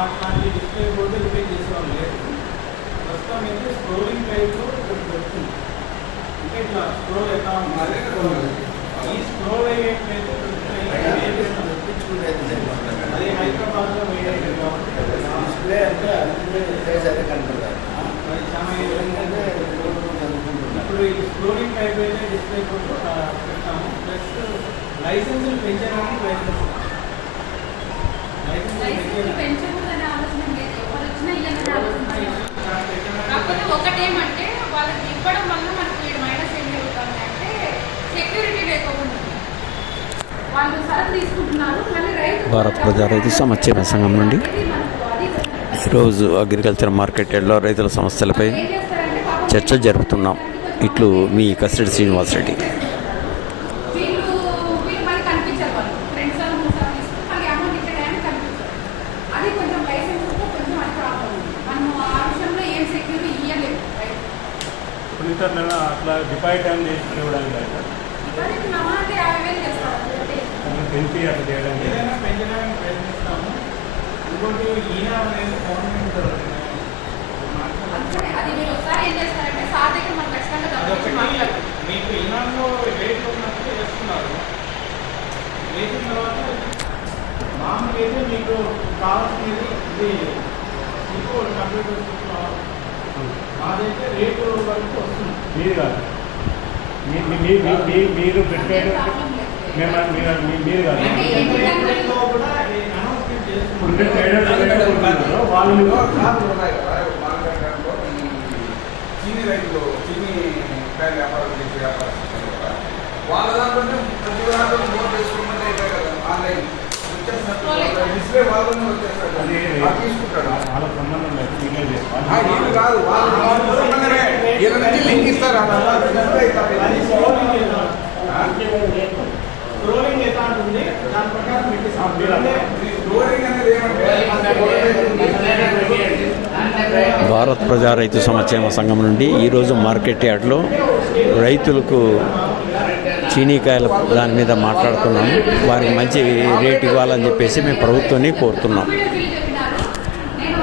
అట్లాంటి display board repair చేసేవాళ్ళు లేదు. ప్రస్తుతం అయితే స్క్రోలింగ్ టైప్లో ఒకటి దొరుకుతుంది. అంటే ఇట్లా స్క్రోల్ ఎట్లా ఉంటుంది, ఈ స్క్రోల్ అయ్యేట్లయితే అది హైదరాబాద్లో వేయలేదు కాబట్టి డిస్ప్లే అంటే అదే కనపడతారు. అది చాలా ఇప్పుడు ఈ స్క్రోలింగ్ టైప్ అయితే డిస్ప్లే బోర్డు పెడతాము. ప్లస్ లైసెన్సులు పెంచడానికి ప్రయత్నిస్తాం. పెంచకూడదనే ఆలోచన లేదు, ఎవరు వచ్చినా ఇవ్వాలనే ఆలోచన. కాకపోతే ఒకటేమంటే వాళ్ళకి ఇవ్వడం వల్ల మనకి మైనస్ ఏం జరుగుతుంది అంటే సెక్యూరిటీ లేకుండా వాళ్ళు సరుకు తీసుకుంటున్నారు. మళ్ళీ భారత్ ప్రజా రైతు సంక్షేమ సంఘం నుండి ఈరోజు అగ్రికల్చర్ మార్కెట్ యార్డ్లో రైతుల సమస్యలపై చర్చ జరుపుతున్నాం. ఇట్లు మీ కసిరెడ్డి శ్రీనివాసరెడ్డి. అట్లా డిపాజిట్ అని చేసి ఇవ్వడానికి పెంచి అట్లా చేయడానికి ఏదైనా పెంచడానికి ప్రయత్నిస్తాము. ఇంకోటి ఈయన అనేది గవర్నమెంట్ మీకు ఈనాడులో రేట్లు ఉన్నప్పుడు వేస్తున్నారు. వేసిన తర్వాత మామూలుగా అయితే మీకు కావాల్సినది ఇది ఇంకో కంప్యూటర్ మాదైతే రేటు వరకు వస్తుంది. మీరు కాదు, మీరు పెట్టేది మీరు కాదు. కూడా అనౌన్స్మెంట్ చేస్తున్నారు. వాళ్ళు చీనీ రైతులు చీనీ కాయలు వ్యాపారం చేసే వ్యాపారస్తులు కూడా వాళ్ళ దాంట్లోనే ప్రతి దాంట్లో నోట్ చేసుకోమంటే అయిపోయి కదా. ఆన్లైన్ వచ్చేస్తున్నట్టు డిస్ప్లే వాళ్ళని వచ్చేస్తాడు, తీసుకుంటాడు. వాళ్ళ సంబంధం లేదు, ఏమి కాదు, వాళ్ళు సంబంధమే. ఈయన నుంచి లింక్ ఇస్తారు. స్క్రోలింగ్ ఎట్లా ఉంటుంది దాని ప్రకారం స్క్రోలింగ్ అనేది ఏమంటే భారత్ ప్రజా రైతు సంక్షేమ సంఘం నుండి ఈరోజు మార్కెట్ యార్డ్లో రైతులకు చీనీకాయల దాని మీద మాట్లాడుతున్నాము. వారికి మంచి రేట్ ఇవ్వాలని చెప్పేసి మేము ప్రభుత్వాన్ని కోరుతున్నాం.